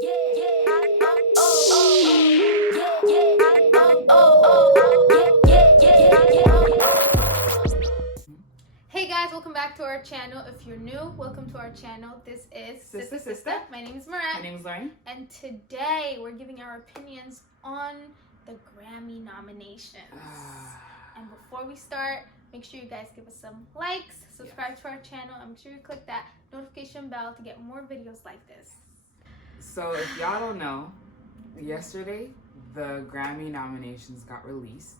Hey guys, welcome back to our channel. If you're new, welcome to our channel. This is Seestas. My name is Mihret. My name is Lorraien. And today we're giving our opinions on the Grammy nominations. And before we start, make sure you guys give us some likes, subscribe to our channel, and make sure you click that notification bell to get more videos like this. So if y'all don't know, yesterday the Grammy nominations got released.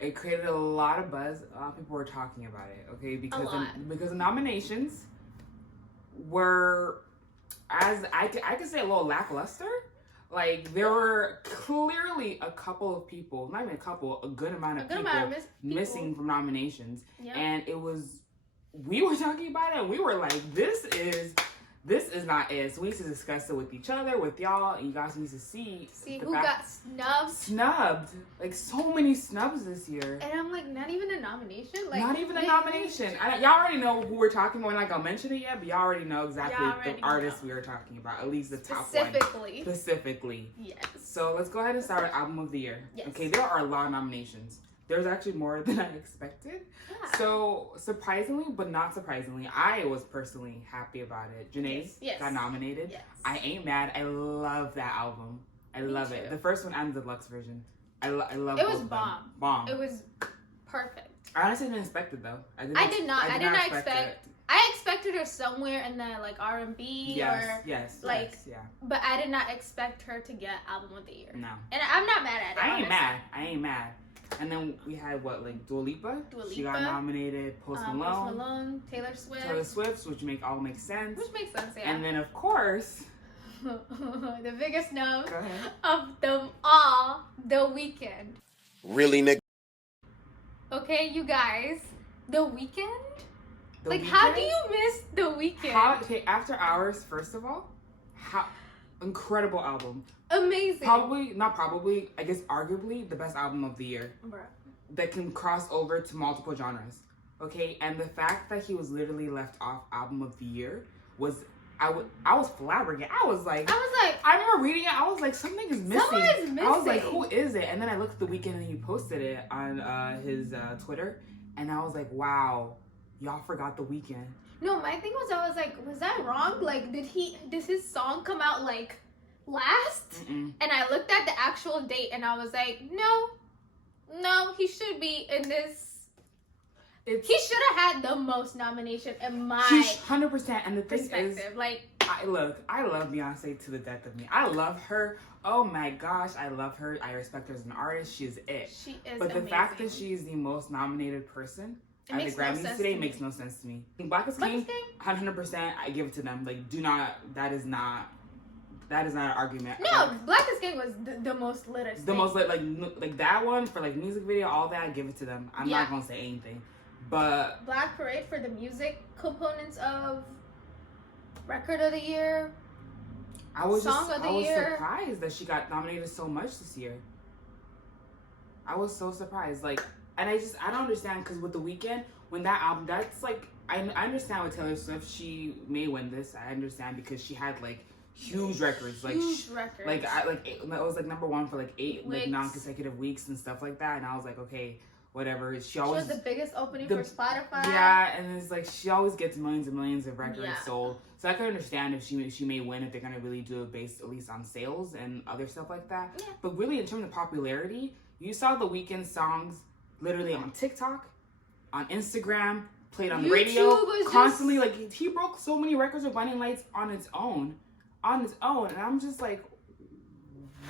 It created a lot of buzz. A lot of people were talking about it, okay? Because the nominations were, as I could say, a little lackluster. Like, there were clearly a couple of people, not even a couple, a good amount of people missing from nominations. Yep. And it was, we were talking about it, and we were like, this is not it. So we need to discuss it with each other, with y'all, and you guys need to see who got snubbed. Snubbed. Like, so many snubs this year. And I'm like, not even a nomination? Like, not even a nomination. Y'all already know who we're talking about. We're not going to mention it yet, but y'all already know exactly the artists we are talking about. At least the top one. Specifically. Yes. So let's go ahead and start with Album of the Year. Yes. Okay, there are a lot of nominations. There's actually more than I expected. Yeah. So, surprisingly, but not surprisingly, I was personally happy about it. Janae got nominated. Yes. I ain't mad. I love that album. I love it. The first one and the deluxe version. I love it. It was bomb. Bomb. It was perfect. I honestly didn't expect it, though. I did not expect it. I expected her somewhere in the, like, R&B yes, but I did not expect her to get Album of the Year. No. And I'm not mad at it. I ain't mad. And then we had Dua Lipa? She got nominated. Post Malone, Taylor Swift, which makes sense. Which makes sense, yeah. And then of course, the biggest snub of them all, The Weeknd. Really, nigga? Okay, you guys, The Weeknd. How do you miss The Weeknd? After Hours, first of all, incredible album. Amazing. I guess arguably the best album of the year. Bruh. That can cross over to multiple genres. Okay, and the fact that he was literally left off Album of the Year was, I was flabbergasted. I remember reading it, I was like, something is missing. I was like, who is it? And then I looked at The Weeknd and he posted it on his Twitter, and I was like, wow, y'all forgot The Weeknd. No, my thing was, I was like, was that wrong? Like, did his song come out like last? And I looked at the actual date and I was like, no, he should be in this. He should have had the most nomination in my 100%. And the thing is, I love Beyonce to the death of me. I love her. Oh my gosh, I love her. I respect her as an artist. She is it. She is But the amazing. fact that she is the most nominated person at the Grammys today makes no sense to me. Black is King, 100%. I give it to them. That is not an argument. No, Black is King was the most lit. The most lit, like that one for music video, all that. I give it to them. I'm not gonna say anything, but Black Parade for the music components of Record of the Year. I was surprised that she got nominated so much this year. I was so surprised, and I don't understand, because with The Weeknd, when that album, that's I understand with Taylor Swift, she may win this. I understand because she had huge records, it was number one for 8 non-consecutive weeks and stuff like that, and I was like, okay, whatever. She was the biggest opening for Spotify. Yeah, and it's she always gets millions and millions of records sold. So I can understand if she may win, if they're gonna really do it based at least on sales and other stuff like that. Yeah. But really, in terms of popularity, you saw The Weeknd songs literally on TikTok, on Instagram, played on the radio constantly. He broke so many records with Blinding Lights on its own, and I'm just like,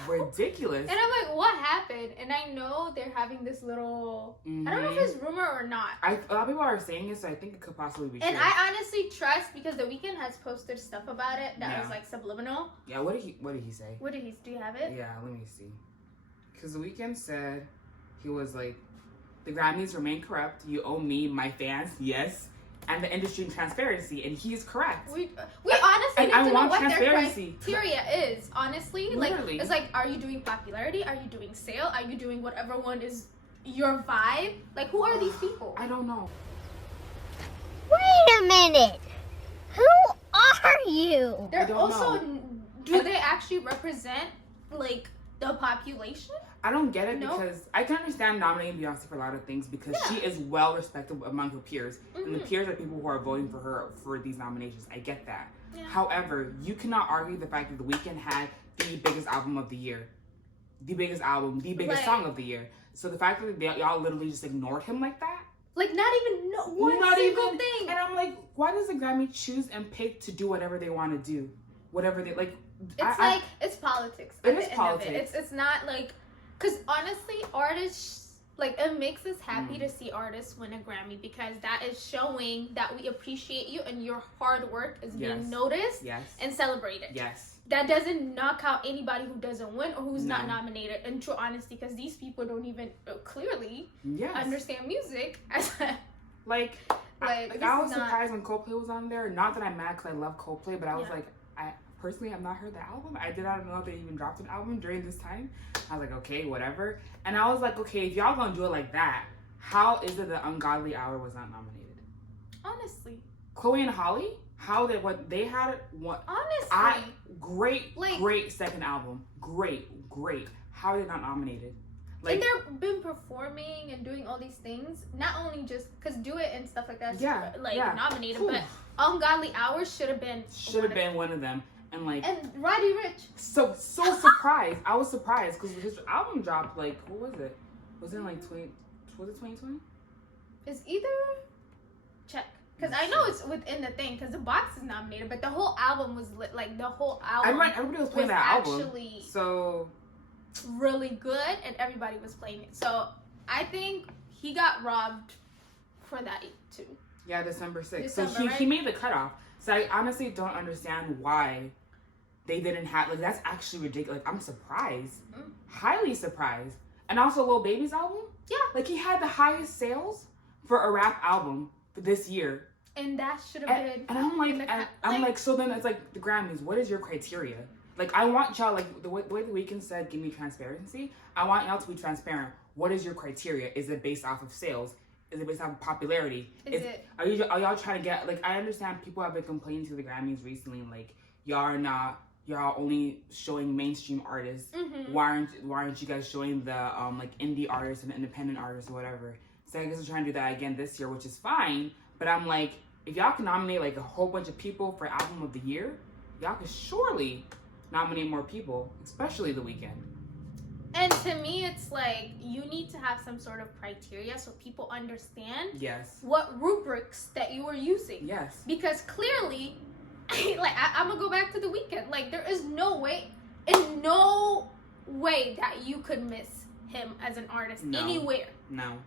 ridiculous. And I'm like, what happened? And I know they're having this little, I don't know if it's rumor or not. A lot of people are saying it, so I think it could possibly be true. And I honestly trust, because The Weeknd has posted stuff about it that was subliminal. Yeah, what did he say? Do you have it? Yeah, let me see. Because The Weeknd said, he was like, the Grammys remain corrupt. You owe me, my fans, yes, and the industry and transparency, and he's correct. We honestly need to know what their criteria is. Honestly, literally. It's are you doing popularity? Are you doing sale? Are you doing whatever one is your vibe? Who are these people? I don't know. Wait a minute. Who are you? They're also, do they actually represent, like, the population? I don't get it because I can understand nominating Beyonce for a lot of things because she is well respected among her peers. And the peers are people who are voting for her for these nominations. I get that. Yeah. However, you cannot argue the fact that The Weeknd had the biggest album of the year. The biggest album, the biggest song of the year. So the fact that y'all literally just ignored him like that? Like, not even one single thing. And I'm like, why does the Grammy choose and pick to do whatever they want to do? Whatever they, like... It's politics. It is politics. It's not like... Because honestly, artists, like, it makes us happy to see artists win a Grammy because that is showing that we appreciate you and your hard work is being noticed and celebrated. Yes. That doesn't knock out anybody who doesn't win or who's not nominated, in true honesty, because these people don't even clearly understand music. I was surprised when Coldplay was on there. Not that I'm mad because I love Coldplay, but I was like, I personally have not heard the album. I did not know they even dropped an album during this time. I was like, okay, whatever. And I was like, okay, if y'all gonna do it like that, how is it that Ungodly Hour was not nominated? Honestly. Chloe and Holly? How they had what? Honestly. Great second album. Great. How are they not nominated? Like they've been performing and doing all these things. Not only just because Do It and stuff like that. Nominated, but Ungodly Hours should have been one of them. And Roddy Ricch. So surprised. I was surprised because his album dropped what was it? Was it 2020? It's either check. Because I know it's within the thing, because the box is nominated, but the whole album was lit. Like, the whole album everybody was playing that album. Actually so really good, and everybody was playing it. So, I think he got robbed for that, too. Yeah, December 6th. So, he made the cutoff. So, I honestly don't understand why they didn't have... Like, that's actually ridiculous. Like, I'm surprised. Highly surprised. And also, Lil Baby's album? Yeah. Like, he had the highest sales for a rap album this year. And that should have been... And I'm like, so then it's like the Grammys, what is your criteria? Like, I want y'all, like, the way The Weeknd said, give me transparency. I want y'all to be transparent. What is your criteria? Is it based off of sales? Is it based off of popularity? Are y'all trying to get, like, I understand people have been complaining to the Grammys recently, like, y'all only showing mainstream artists. Why aren't you guys showing the, indie artists and independent artists or whatever? So I guess I'm trying to do that again this year, which is fine. But I'm like, if y'all can nominate like a whole bunch of people for Album of the Year, y'all can surely nominate more people, especially The Weeknd. And to me, it's like, you need to have some sort of criteria so people understand what rubrics that you are using. Yes. Because clearly, I'm going to go back to The Weeknd. Like, there is no way that you could miss him as an artist anywhere. No.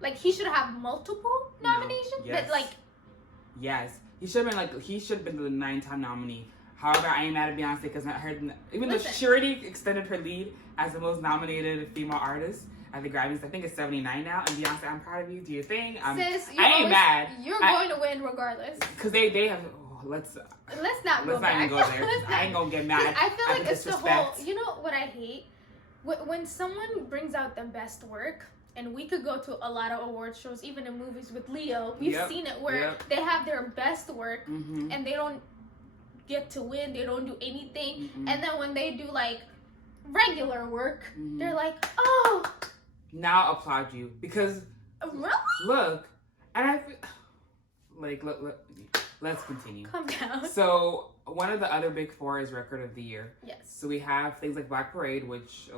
Like, he should have multiple nominations, but yes, he should have been the 9-time nominee. However, I ain't mad at Beyonce because I heard even though Shirley extended her lead as the most nominated female artist at the Grammys. I think it's 79 now. And Beyonce, I'm proud of you. Do your thing. Sis, I ain't mad. You're going to win regardless. Because they have. Let's not even go there. I ain't gonna get mad. I feel like it's the whole. You know what I hate? When someone brings out the best work. And we could go to a lot of award shows, even in movies with Leo. We've seen it where they have their best work and they don't get to win. They don't do anything. And then when they do like regular work, they're like, oh. Now applaud you because really? Look, and I feel like let's continue. Calm down. So one of the other big four is Record of the Year. Yes. So we have things like Black Parade, which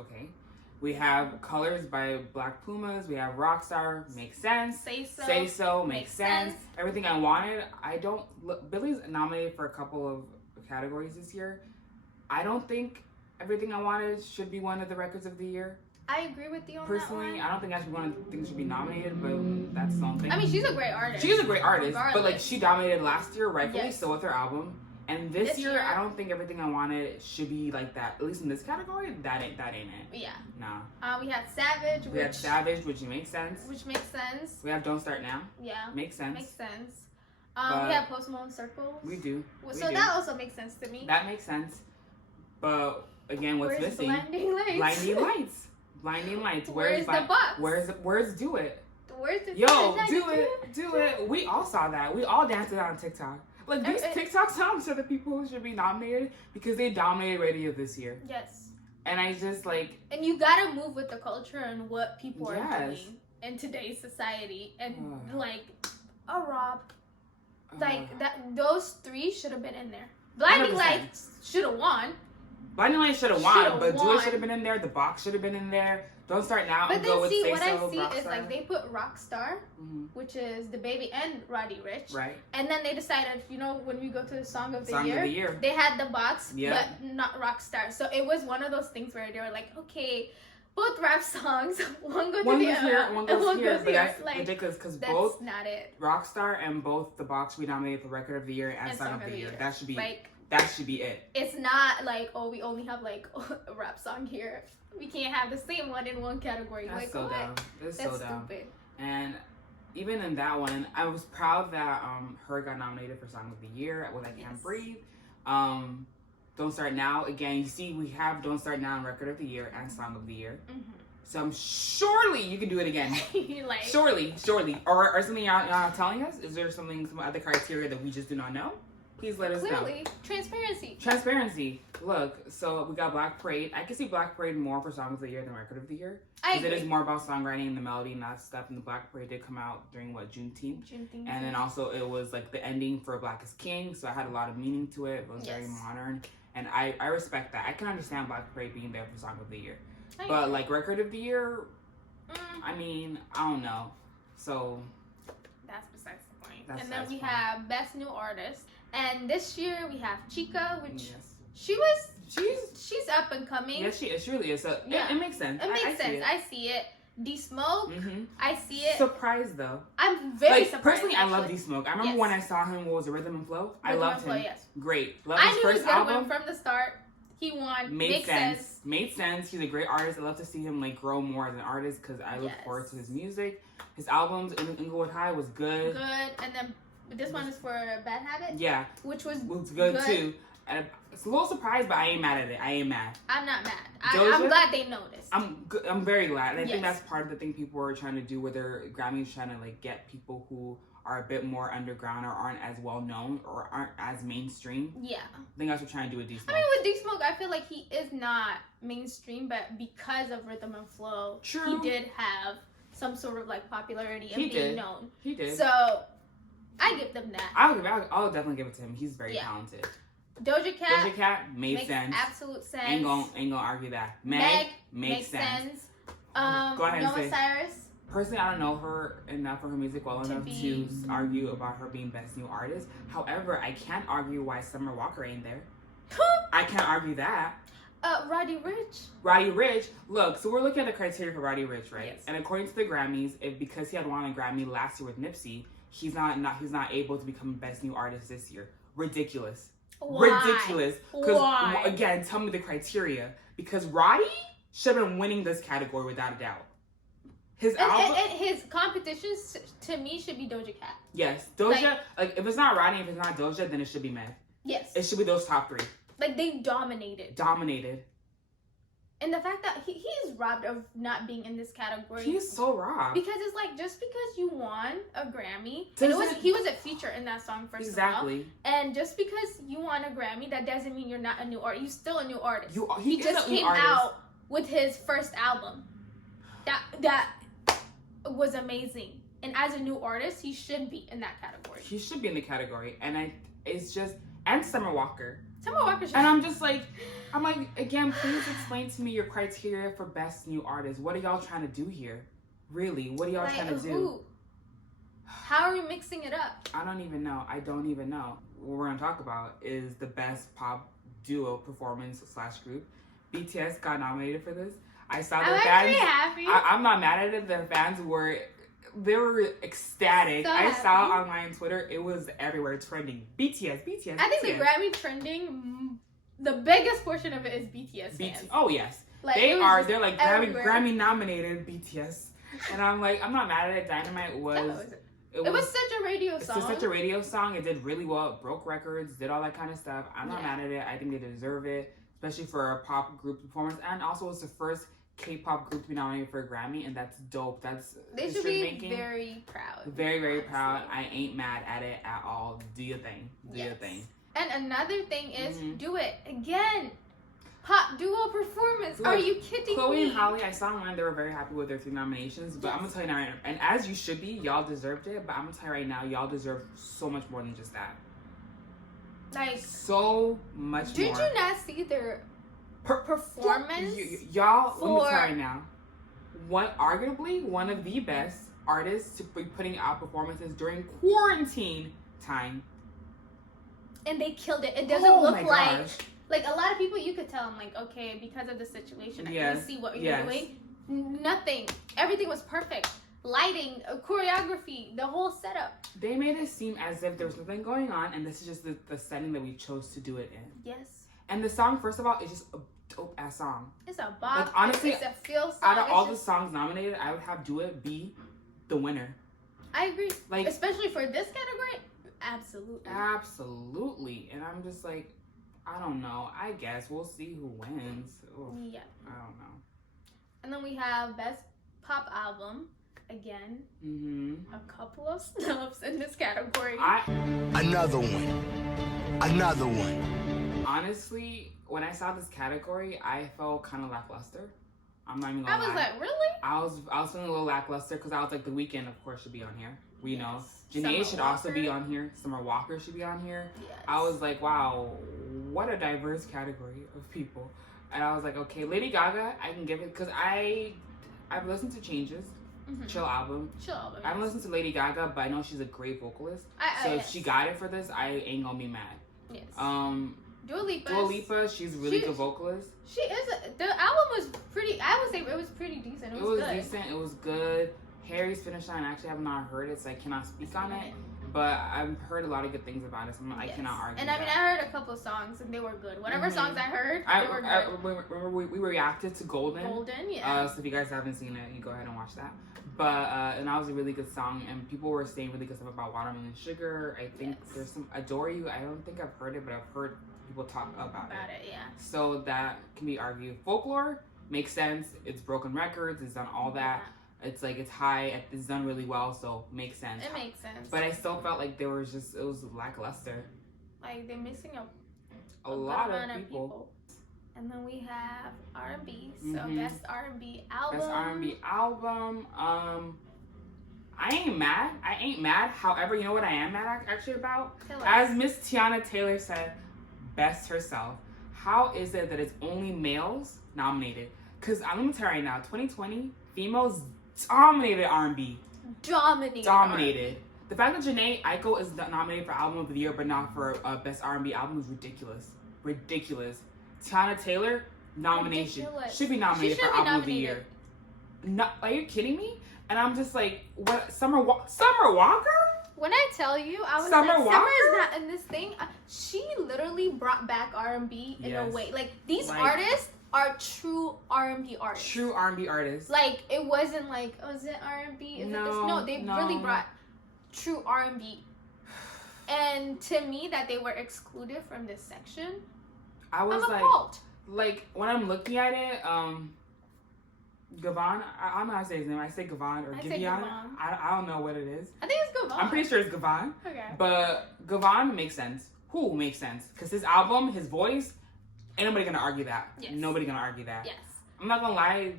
we have Colors by Black Pumas. We have Rockstar, makes sense. Say So, makes sense. Everything I Wanted. Billy's nominated for a couple of categories this year. I don't think Everything I Wanted should be one of the records of the year. I agree with you on personally, that one. I don't think that's one of the things should be nominated, but that's something. I mean, she's a great artist. She's a great artist, but like she dominated last year, rightfully so, with her album. And this year, I don't think Everything I Wanted should be like that. At least in this category, that ain't it. Yeah. Nah. We had Savage. We have Savage, which makes sense. We have Don't Start Now. Yeah. Makes sense. We have Post Malone Circles. We do. That also makes sense to me. That makes sense. But again, what's missing? Blinding Lights. Where's the box? Where's Do It? Where's the Yo, Do It. do it. We all saw that. We all danced it on TikTok. Like, these TikTok songs are the people who should be nominated because they dominated radio this year. Yes. And I just, like... And you gotta move with the culture and what people are doing in today's society. And, like, Rob. Like, those three should have been in there. Blinding 100%. Lights should have won. Blinding Lights should have won, but Joy should have been in there. The Box should have been in there. Don't Start Now and go with Seestas. But then see, what I see is like they put Rockstar, which is the Baby and Roddy Ricch. Right. And then they decided, you know, when we go to the Song of the Song Year, of the Year, they had the Box, but not Rockstar. So it was one of those things where they were like, okay, both rap songs, one goes here, one goes here. But that's like, ridiculous because both not it. Rockstar and both the Box we nominated for Record of the Year and Song of the Year. That should be like, that should be it. It's not like, oh, we only have like a rap song here. We can't have the same one in one category. That's like, so what? dumb. That's so dumb. Stupid. And even in that one, I was proud that her got nominated for Song of the Year with I Can't Breathe. Don't Start Now. Again, you see we have Don't Start Now and Record of the Year and Song of the Year. So surely you can do it again. Like, surely. Or something y'all not telling us? Is there some other criteria that we just do not know? Please let us know. Clearly, transparency. Look, so we got Black Parade. I can see Black Parade more for Song of the Year than Record of the Year. Because it is more about songwriting and the melody and that stuff. And the Black Parade did come out during, Juneteenth? And then also it was like the ending for Black is King. So it had a lot of meaning to it. It was very modern. And I respect that. I can understand Black Parade being there for Song of the Year. But like Record of the Year, I mean, I don't know. So that's besides the point. And then we have Best New Artist. And this year we have Chica, which she's up and coming. Yes, she is. She really is. So it makes sense. It makes sense. I see it. D-Smoke, I see it. Surprised though. I'm very surprised. Personally, I love D-Smoke. I remember when I saw him. What was it? Rhythm and Flow. I loved him. Yes. Great. Loved his first album. I knew he was gonna win from the start. He won. Made sense. Made sense. He's a great artist. I love to see him like grow more as an artist because I look forward to his music. His albums, Inglewood High, was good. And then this one is for Bad Habit. Yeah. Which was good too. And it's a little surprised, but I ain't mad at it. I ain't mad. I'm not mad. I'm glad they noticed. I'm very glad. And I think that's part of the thing people are trying to do with their Grammys, trying to like get people who are a bit more underground or aren't as well known or aren't as mainstream. Yeah. I think that's what we're trying to do with D-Smoke. I mean, with D-Smoke, I feel like he is not mainstream, but because of Rhythm and Flow, he did have some sort of like popularity and being known. He did. So I give them that. I'll definitely give it to him. He's very talented. Doja Cat made sense. Absolute sense. Ain't gonna argue that. Meg makes sense. Go ahead and say. Cyrus. Personally, I don't know her enough for her music well enough to argue about her being Best New Artist. However, I can't argue why Summer Walker ain't there. I can't argue that. Roddy Ricch. Look, so we're looking at the criteria for Roddy Ricch, right? Yes. And according to the Grammys, because he had won a Grammy last year with Nipsey, he's not able to become Best New Artist this year. Ridiculous. Why? Ridiculous. Because again, tell me the criteria. Because Roddy should have been winning this category without a doubt. His album and his competitions to me should be Doja Cat. Yes, Doja. Like if it's not Roddy, if it's not Doja, then it should be Meg. Yes, it should be those top three. Like they dominated. And the fact that he's robbed of not being in this category. He's so robbed. Because it's like, just because you won a Grammy, and he was a feature in that song first of all. And just because you won a Grammy, that doesn't mean you're not a new artist. You're still a new artist. He just came out with his first album. That was amazing. And as a new artist, he should be in that category. He should be in the category. And it's just, and Summer Walker. And I'm like, again, please explain to me your criteria for Best New Artist. What are y'all trying to do here? Really? What are y'all trying to do? How are we mixing it up? I don't even know. What we're going to talk about is the Best Pop Duo Performance / Group. BTS got nominated for this. I saw their fans. I'm actually happy. I'm not mad at it. Their fans were ecstatic. I saw online Twitter, it was everywhere trending. BTS. I think the Grammy trending, the biggest portion of it is BTS fans. Oh yes, like, they're like Grammy nominated BTS, and I'm like, I'm not mad at it. Dynamite was. It was such a radio song. It's such a radio song. It did really well. It broke records. Did all that kind of stuff. I'm not mad at it. I think they deserve it, especially for a pop group performance. And also, it's the first K-pop group to be nominated for a Grammy, and that's dope. They should be very proud. Very, very proud. I ain't mad at it at all. Do your thing. Do your thing. And another thing is, do it again. Pop duo performance. Are you kidding me? Chloe and Holly, I saw online they were very happy with their 3 nominations, but I'm gonna tell you now, and as you should be, y'all deserved it. But I'm gonna tell you right now, y'all deserve so much more than just that. Like so much more. Did you not see their performance? Y'all, let me tell you right now, arguably one of the best artists to be putting out performances during quarantine time. And they killed it. It doesn't look like a lot of people. You could tell I'm like, okay, because of the situation, I can see what you're doing. Nothing. Everything was perfect. Lighting, choreography, the whole setup. They made it seem as if there was nothing going on, and this is just the setting that we chose to do it in. Yes. And the song, first of all, is just a dope ass song. It's a bop. Like, honestly, it's a feel song. Out of all the songs nominated, I would have Do It be the winner. I agree. Like, especially for this category, absolutely. Absolutely. And I'm just like, I don't know. I guess we'll see who wins. Oof, yeah. I don't know. And then we have Best Pop Album. Again, a couple of snubs in this category. Another one. Honestly, when I saw this category, I felt kind of lackluster. I'm not even gonna lie. I was like, really? I was feeling a little lackluster because I was like, The Weeknd, of course, should be on here. We know. Janae should also be on here. Summer Walker should be on here. Yes. I was like, wow, what a diverse category of people. And I was like, okay, Lady Gaga, I can give it because I've listened to Changes. Chill album. I haven't listened to Lady Gaga, but I know she's a great vocalist. So if she got it for this, I ain't gonna be mad. Yes. Dua Lipa, she's really good vocalist. She is. The album was pretty. I would say it was pretty decent. It was good. Decent. It was good. Harry's Finish Line. I actually have not heard it, so I cannot speak on it. But I've heard a lot of good things about it, so I cannot argue. And I mean, I heard a couple of songs, and they were good. Whatever songs I heard, they were good. Remember, we reacted to Golden. Golden, yeah. So if you guys haven't seen it, you go ahead and watch that. But and that was a really good song, and people were saying really good stuff about Watermelon Sugar. I think there's some Adore You. I don't think I've heard it, but I've heard people talk about it. Yeah. So that can be argued. Folklore makes sense. It's broken records. It's done all that. It's like it's high. It's done really well, so makes sense. It makes sense. But I still felt like it was lackluster. Like they're missing a lot of people. And then we have R&B. So Best R&B Album. Best R&B Album. I ain't mad. However, you know what I am mad actually about? As Miss Tiana Taylor said, best herself. How is it that it's only males nominated? Because I'm going to tell you right now, 2020, females dominated R&B. Dominated. The fact that Janae Aiko is nominated for Album of the Year, but not for Best R&B Album is ridiculous. Tiana Taylor, nomination. Should be nominated for Album of the Year. No, are you kidding me? And I'm just like, what? Summer Walker? When I tell you, I was Summer is not in this thing. She literally brought back R&B in a way. Like, these artists are true R&B artists. True R&B artists. Like, it wasn't like, oh, is it R&B? No, they really brought true R&B. And to me, that they were excluded from this section, I'm appalled. Like, when I'm looking at it, Gavon, I don't know how to say his name. I say Gavon or Giveon. I don't know what it is. I think it's Gavon. I'm pretty sure it's Gavon. Okay. But Gavon makes sense. Who makes sense? Because his album, his voice, ain't nobody gonna argue that. Yes. Nobody gonna argue that. Yes. I'm not gonna lie,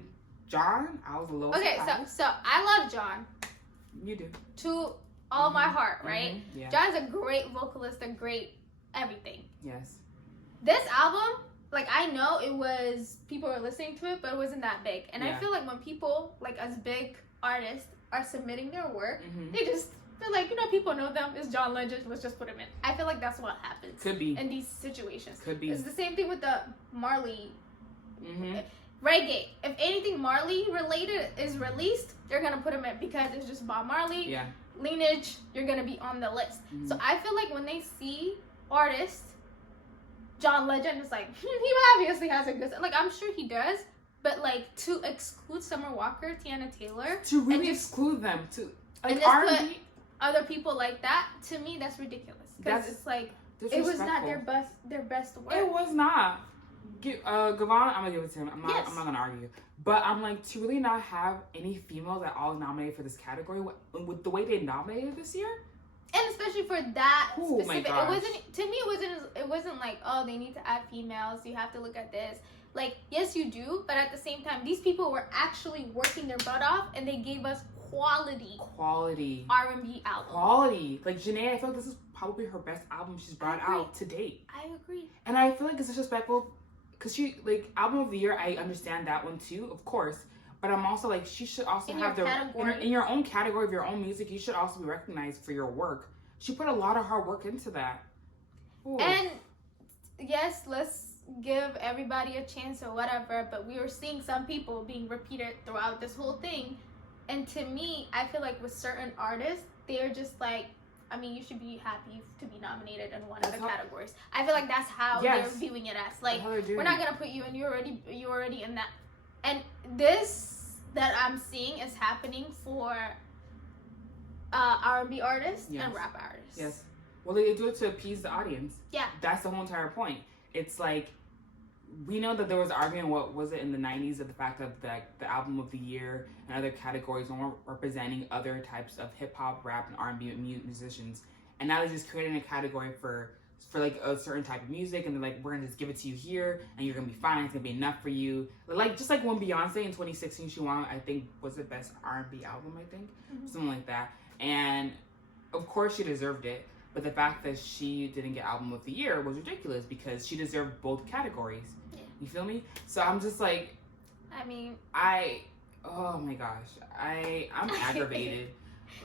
John, I was a little surprised. so I love John. You do. To all my heart, right? Yeah. John's a great vocalist, a great everything. Yes. This album, like, I know it was, people were listening to it, but it wasn't that big. And I feel like when people, like, as big artists are submitting their work, they're like, you know, people know them. It's John Legend. Let's just put him in. I feel like that's what happens. Could be. In these situations. Could be. It's the same thing with the Marley. Reggae. If anything Marley related is released, they're going to put him in because it's just Bob Marley. Yeah. Lineage, you're going to be on the list. So I feel like when they see artists, John Legend is like, he obviously has a good, like, I'm sure he does, but like to exclude Summer Walker, Tiana Taylor, to really exclude them, to like and just R&B, put other people like that, to me that's ridiculous. Because it's like it was not their best work. It was not. Gavon, I'm gonna give it to him. I'm not gonna argue. But I'm like, to really not have any females at all nominated for this category with the way they nominated this year, and especially for that specific, my gosh. it wasn't, to me, it wasn't like, oh, they need to add females, you have to look at this. Like, yes, you do, but at the same time, these people were actually working their butt off, and they gave us quality R&B album. Quality. Like, Janae, I feel like this is probably her best album she's brought out to date. I agree. And I feel like it's disrespectful, because she, like, album of the year, I understand that one too, of course. But I'm also like, she should also have in your own category of your own music, you should also be recognized for your work. She put a lot of hard work into that. Ooh. And yes, let's give everybody a chance or whatever, but we were seeing some people being repeated throughout this whole thing. And to me, I feel like with certain artists, they're just like, I mean, you should be happy to be nominated in one of the categories. I feel like that's how they're viewing it as. Like, we're not gonna put you in. You're already in that. And this that I'm seeing is happening for R&B artists and rap artists. Yes. Well, they do it to appease the audience. Yeah. That's the whole entire point. It's like, we know that there was an argument, what was it, in the 90s, of the fact of the album of the year and other categories weren't representing other types of hip-hop, rap, and R&B musicians. And now they're just creating a category for like a certain type of music, and they're like, we're gonna just give it to you here, and you're gonna be fine, it's gonna be enough for you. Like, just like when Beyonce in 2016, she won, I think, was it Best R&B Album, I think? Something like that. And of course she deserved it, but the fact that she didn't get Album of the Year was ridiculous, because she deserved both categories. You feel me? So I'm just like, I mean, oh my gosh, I'm aggravated.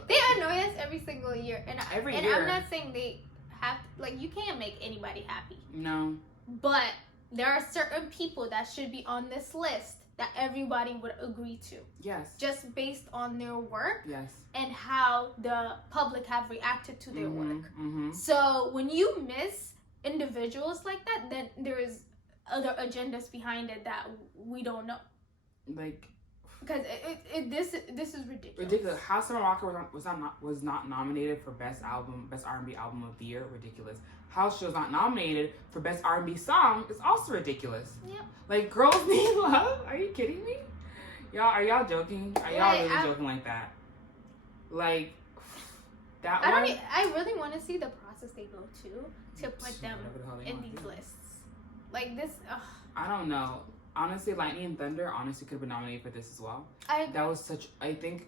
They annoy us every single year, and I'm not saying they have, like, you can't make anybody happy. No. But there are certain people that should be on this list that everybody would agree to. Yes. Just based on their work. Yes. And how the public have reacted to their work. So when you miss individuals like that, then there is other agendas behind it that we don't know. Like, because this is ridiculous. Ridiculous. How Summer Walker was not nominated for Best R&B Album of the Year. Ridiculous. How she was not nominated for Best R&B Song is also ridiculous. Yep. Like, Girls Need Love? Are you kidding me? Are y'all joking? Are y'all really joking like that? Like, that one. I really want to see the process they go to put them in these lists. Like this. Ugh. I don't know. Honestly, Lightning and Thunder honestly could have been nominated for this as well. That was I think,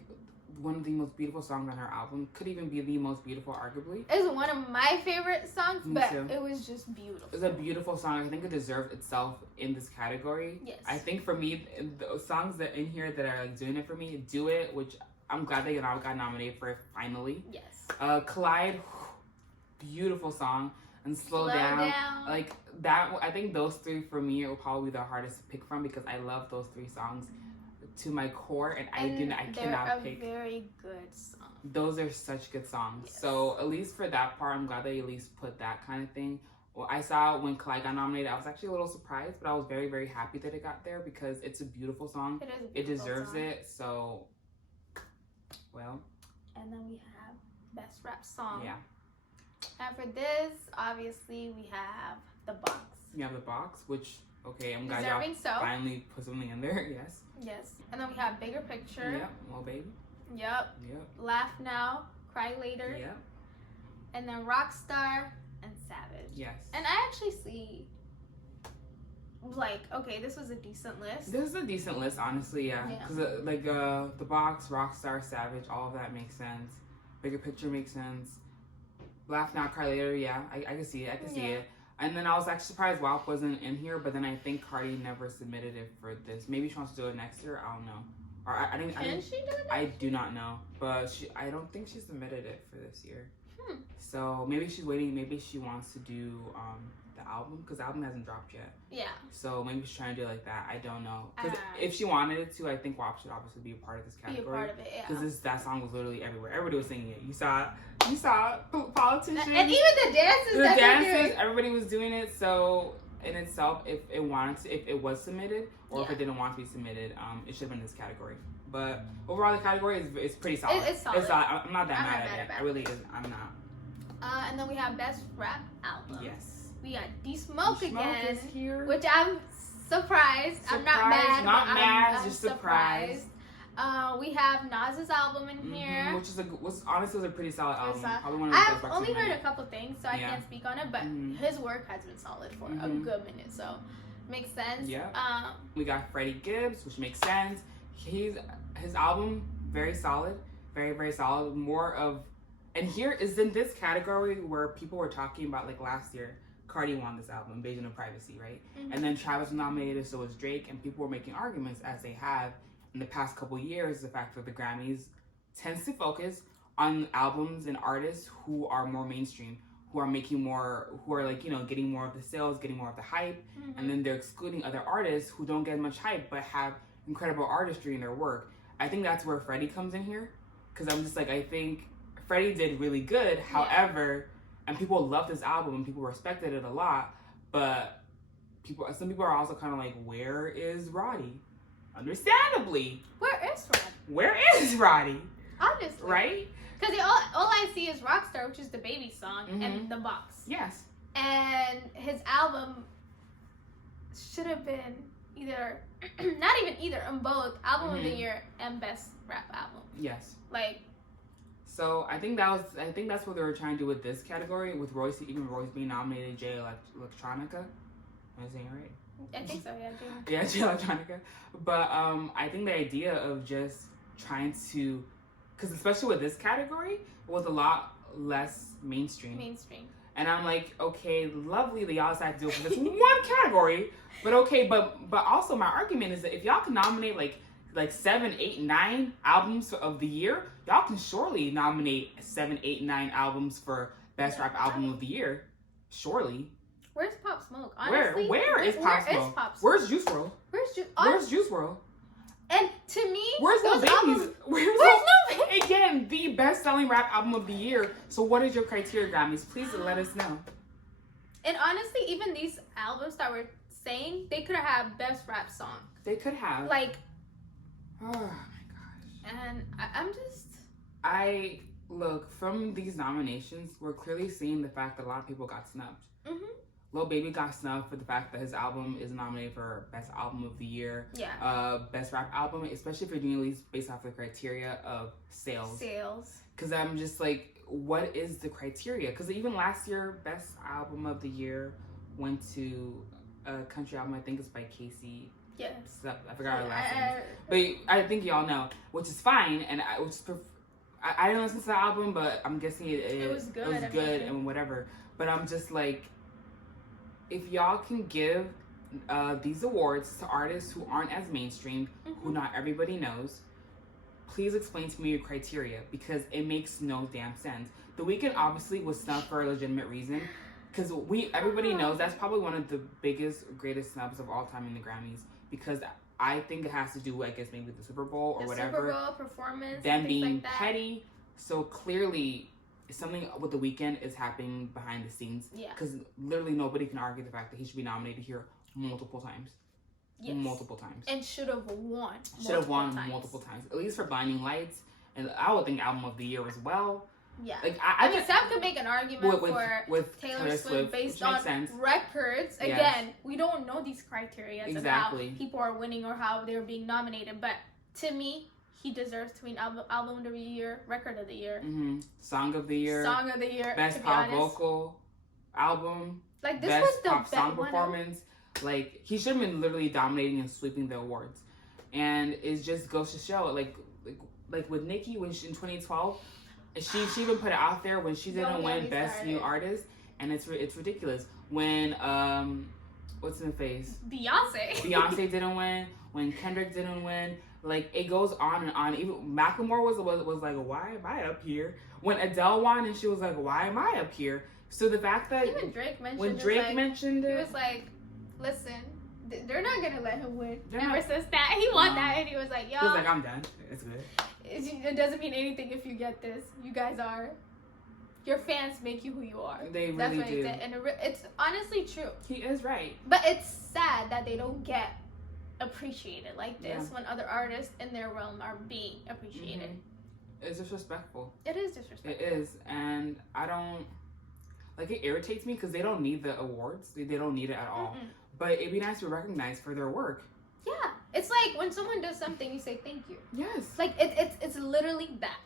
one of the most beautiful songs on her album. Could even be the most beautiful, arguably. It's one of my favorite songs, but it was just beautiful. It's a beautiful song. I think it deserves itself in this category. Yes. I think for me, the songs that in here that are like doing it for me, Do It, which I'm glad they got nominated for it finally. Yes. Collide, beautiful song. And Slow Down. Like that, I think those three for me will probably be the hardest to pick from, because I love those three songs to my core, and I cannot pick. They're a very good song. Those are such good songs. Yes. So at least for that part, I'm glad they at least put that kind of thing. Well, I saw when Collide got nominated, I was actually a little surprised, but I was very, very happy that it got there, because it's a beautiful song. It is a beautiful song. It deserves it. So, well. And then we have Best Rap Song. Yeah. And for this, obviously, we have The Box. You have The Box, which, okay, I'm glad y'all finally put something in there. Yes. Yes. And then we have Bigger Picture. Yep. Well, Baby. Yep. Laugh Now, Cry Later. Yep. And then Rockstar and Savage. Yes. And I actually see, like, okay, this was a decent list. This is a decent list, honestly, yeah. Because, The Box, Rockstar, Savage, all of that makes sense. Bigger Picture makes sense. Laugh Now, Cry Later, yeah, I can see it. See it. And then I was actually surprised WAP wasn't in here, but then I think Cardi never submitted it for this. Maybe she wants to do it next year. I don't know. Or I didn't. Can she do it? I do not know, but I don't think she submitted it for this year. So maybe she's waiting. Maybe she wants to do the album, because the album hasn't dropped yet. Yeah. So maybe she's trying to do it like that. I don't know. Because if she wanted it to, I think WAP should obviously be a part of this category. Be a part of it, yeah. Because that song was literally everywhere. Everybody was singing it. You saw politicians. And even the dances. Everybody was doing it. So in itself, if it was submitted, or if it didn't want to be submitted, it should have been in this category. But overall, the category is pretty solid. It's solid. I'm not that mad at it. I really isn't. I'm not. And then we have Best Rap Album. Yes. We got D-Smoke again, is here. which I'm surprised. I'm not mad. I'm just surprised. We have Nas's album in here, which honestly a pretty solid album. I've only heard a couple things, so I can't speak on it. But his work has been solid for a good minute, so makes sense. Yeah. We got Freddie Gibbs, which makes sense. His album very solid, very very solid. More of, and here is in this category where people were talking about like last year. Cardi won this album, Invasion of Privacy, right? And then Travis was nominated, so was Drake, and people were making arguments as they have in the past couple years, the fact that the Grammys tends to focus on albums and artists who are more mainstream, who are making more, who are like, getting more of the sales, getting more of the hype, and then they're excluding other artists who don't get much hype but have incredible artistry in their work. I think that's where Freddie comes in here, because I'm just like, I think Freddie did really good, however, and people love this album and people respected it a lot, but some people are also kind of like, where is Roddy? Understandably. Where is Roddy? Honestly. Right? Because all I see is Rockstar, which is the baby song, and The Box. Yes. And his album should have been either, not even either, on both Album of the Year and Best Rap Album. Yes. Like. So I think that's what they were trying to do with this category, with Royce being nominated, J Electronica. Am I saying it right? I think so, yeah. Yeah, J Electronica. But I think the idea of just trying to, because especially with this category, it was a lot less mainstream. And I'm like, okay, lovely that y'all decided to do it for this one category, but okay, but also my argument is that if y'all can nominate like 7, 8, 9 albums of the year, y'all can surely nominate 7, 8, 9 albums for Best Rap Album of the Year. Surely. Where's Pop Smoke? Honestly, where is Pop Smoke? Where's Juice WRLD? Where's Juice WRLD? And to me, where's Lil Baby's? Where's no Baby? Again, the best-selling rap album of the year. So what is your criteria, Grammys? Please let us know. And honestly, even these albums that we're saying, they could have had best rap song. They could have. Like. Oh my gosh. And I'm just. Look, from these nominations, we're clearly seeing the fact that a lot of people got snubbed. Lil Baby got snubbed for the fact that his album is nominated for Best Album of the Year. Yeah. Best Rap Album, especially if you're doing these based off the criteria of sales. Because I'm just like, what is the criteria? Because even last year, Best Album of the Year went to a country album, I think it's by Casey. Yes. I forgot her last name. But I think y'all know, which is fine. And I didn't listen to the album, but I'm guessing it was good. It was good and whatever. But I'm just like, if y'all can give these awards to artists who aren't as mainstream, who not everybody knows, please explain to me your criteria, because it makes no damn sense. The Weeknd obviously was snubbed for a legitimate reason, because everybody knows that's probably one of the biggest, greatest snubs of all time in the Grammys, because I think it has to do, I guess, maybe with the Super Bowl or whatever. Super Bowl performance, them being petty. So clearly, something with The Weeknd is happening behind the scenes. Yeah. Because literally nobody can argue the fact that he should be nominated here multiple times. Yes. Multiple times. And should have won. Multiple times. At least for Blinding Lights. And I would think Album of the Year as well. Yeah. Like, I mean, Sam could make an argument with Taylor Swift based on records. Again, we don't know these criteria of how people are winning or how they're being nominated. But to me, he deserves to win Album of the Year, Record of the Year. Song of the Year. Best Pop Vocal Album. Like, this Best was the Pop Song Performance. Like, he should have been literally dominating and sweeping the awards. And it just goes to show, like with Nicki, when in 2012, she even put it out there when she didn't win Best New Artist, and it's ridiculous. When what's in the face? Beyonce didn't win. When Kendrick didn't win. Like, it goes on and on. Even Macklemore was like, why am I up here? When Adele won, and she was like, why am I up here? So the fact that even Drake mentioned when Drake mentioned it, he was like, listen, they're not gonna let him win. Ever since that, he won that, and he was like, yo, he was like, I'm done. It's good. It doesn't mean anything if you get this. You guys are. Your fans make you who you are. They really That's what do. He said. And it's honestly true. He is right. But it's sad that they don't get appreciated like this when other artists in their realm are being appreciated. It's disrespectful. It is disrespectful. It is. And I don't... Like, it irritates me because they don't need the awards. They don't need it at all. but it'd be nice to be recognized for their work. Yeah, it's like when someone does something, you say thank you. Yes. Like it's literally that.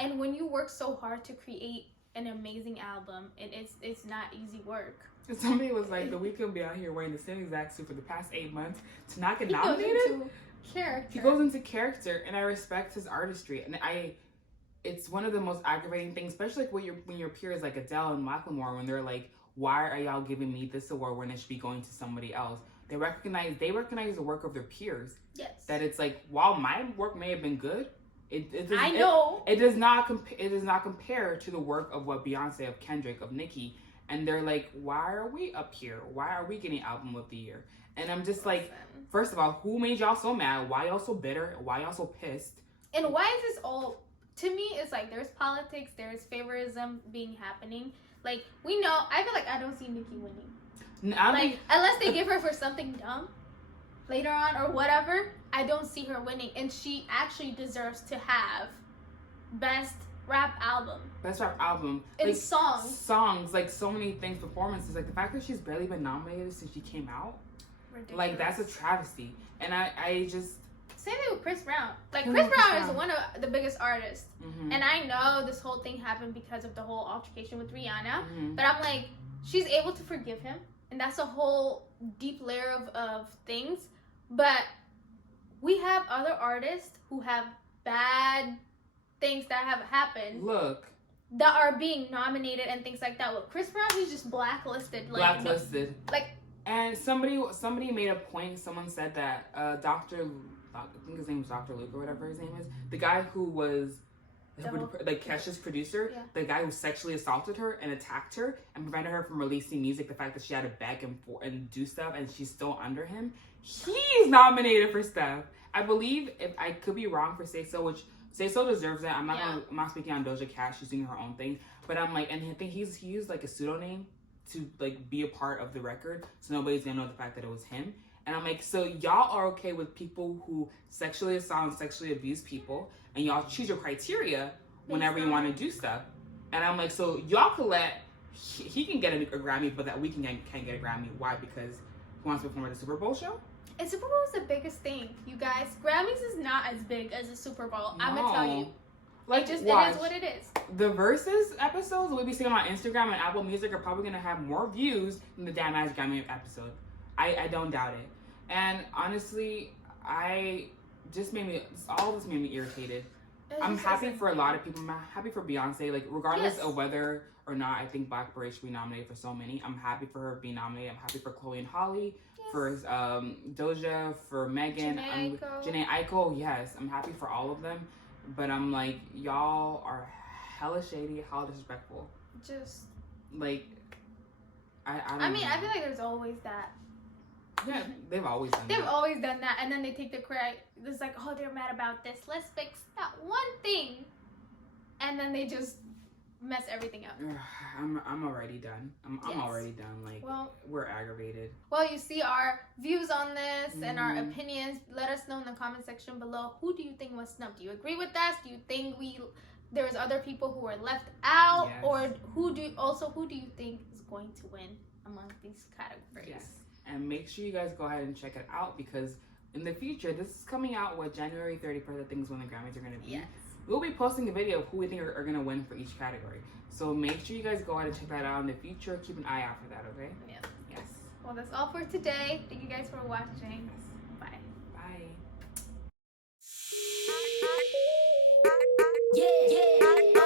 And when you work so hard to create an amazing album, and it's not easy work. Somebody was like, The Weeknd will be out here wearing the same exact suit for the past 8 months to not get nominated. He goes into character, and I respect his artistry, and it's one of the most aggravating things, especially like when your peers like Adele and Macklemore, when they're like, why are y'all giving me this award when it should be going to somebody else? They recognize the work of their peers. Yes. That it's like, while my work may have been good, it does not compare to the work of what Beyonce, of Kendrick, of Nicki. And they're like, why are we up here? Why are we getting album of the year? And I'm just like, first of all, who made y'all so mad? Why y'all so bitter? Why y'all so pissed? And why is this all? To me, it's like there's politics, there's favorism happening. Like, we know, I feel like I don't see Nicki winning. Unless they give her for something dumb later on or whatever, I don't see her winning. And she actually deserves to have Best Rap Album. And like, songs, like so many things, performances. Like the fact that she's barely been nominated since she came out. Ridiculous. Like, that's a travesty. And I just... Same thing with Chris Brown. Like, Chris Brown is one of the biggest artists. Mm-hmm. And I know this whole thing happened because of the whole altercation with Rihanna. Mm-hmm. But I'm like, she's able to forgive him. And that's a whole deep layer of things. But we have other artists who have bad things that have happened. Look. That are being nominated and things like that. With Chris Brown, he's just blacklisted. And somebody made a point. Someone said that I think his name was Dr. Luke or whatever his name is. The guy who was like Kesha's producer, the guy who sexually assaulted her and attacked her and prevented her from releasing music. The fact that she had to beg and do stuff, and she's still under him. He's nominated for stuff. I believe, if I could be wrong for Say So, which Say So deserves it. I'm not speaking on Doja Cat. She's doing her own thing. But I'm like, and I think he used like a pseudonym to like be a part of the record, so nobody's gonna know the fact that it was him. And I'm like, so y'all are okay with people who sexually assault and sexually abuse people, and y'all choose your criteria whenever you want to do stuff. And I'm like, so y'all could let he can get a Grammy, but that we can't get a Grammy. Why? Because he wants to perform at the Super Bowl show. And Super Bowl is the biggest thing, you guys. Grammys is not as big as a Super Bowl. I'm gonna tell you. Like, it is what it is. The Versus episodes we be seeing on Instagram and Apple Music are probably gonna have more views than the Damn Ass Grammy episode. I don't doubt it. And honestly, all this made me irritated. I'm happy for a lot of people. I'm happy for Beyonce. Like, regardless of whether or not I think Black Parade should be nominated for so many, I'm happy for her being nominated. I'm happy for Chloe and Holly, for Doja, for Megan, Janae Aiko. Yes, I'm happy for all of them. But I'm like, y'all are hella shady, hella disrespectful. Just like, I mean, I feel like there's always that. Yeah, they've always done that. And then they take the credit. It's like, oh, they're mad about this. Let's fix that one thing. And then they just mess everything up. I'm already done. I'm already done. Like, we're aggravated. Well, you see our views on this and our opinions. Let us know in the comment section below. Who do you think was snubbed? Do you agree with us? Do you think there's other people who were left out? Yes. Or who do you think is going to win among these categories? Yes. And make sure you guys go ahead and check it out, because in the future, this is coming out January 31st, I think is when the Grammys are going to be. Yes. We'll be posting a video of who we think are going to win for each category. So make sure you guys go ahead and check that out in the future. Keep an eye out for that, okay? Yes. Yes. Well, that's all for today. Thank you guys for watching. Bye. Bye. Yeah.